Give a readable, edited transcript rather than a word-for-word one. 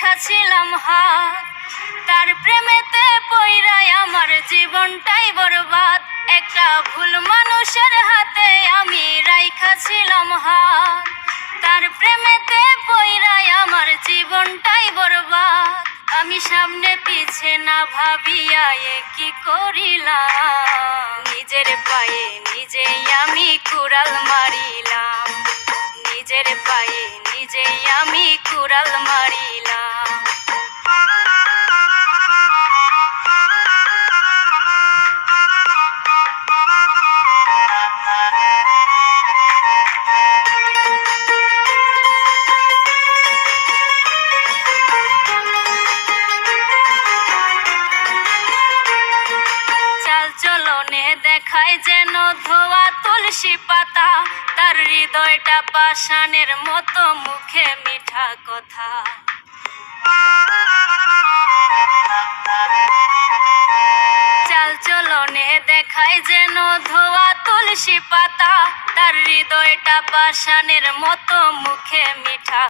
রাইখাছিলাম হাত, তার প্রেমেতে পইরাই আমার জীবনটাই বরবাদ। একটা ভুল মানুষের হাতে আমি রাইখাছিলাম হাত, তার প্রেমেতে পইরাই আমার জীবনটাই বরবাদ। আমি সামনে পিছে না ভাবিয়া কি করিলাম, নিজের পায়ে নিজেই আমি কুড়াল মারিলাম, নিজের পায়ে নিজেই আমি কুড়াল মারিলাম। চলনে দেখায় যেন ধোয়া তুলসী পাতা, তার হৃদয়টা পাষাণের মতো, মুখে মিঠা কথা। চাল চলনে দেখায় যেন ধোয়া তুলসী পাতা, তার হৃদয়টা পাষাণের মতো, মুখে মিঠা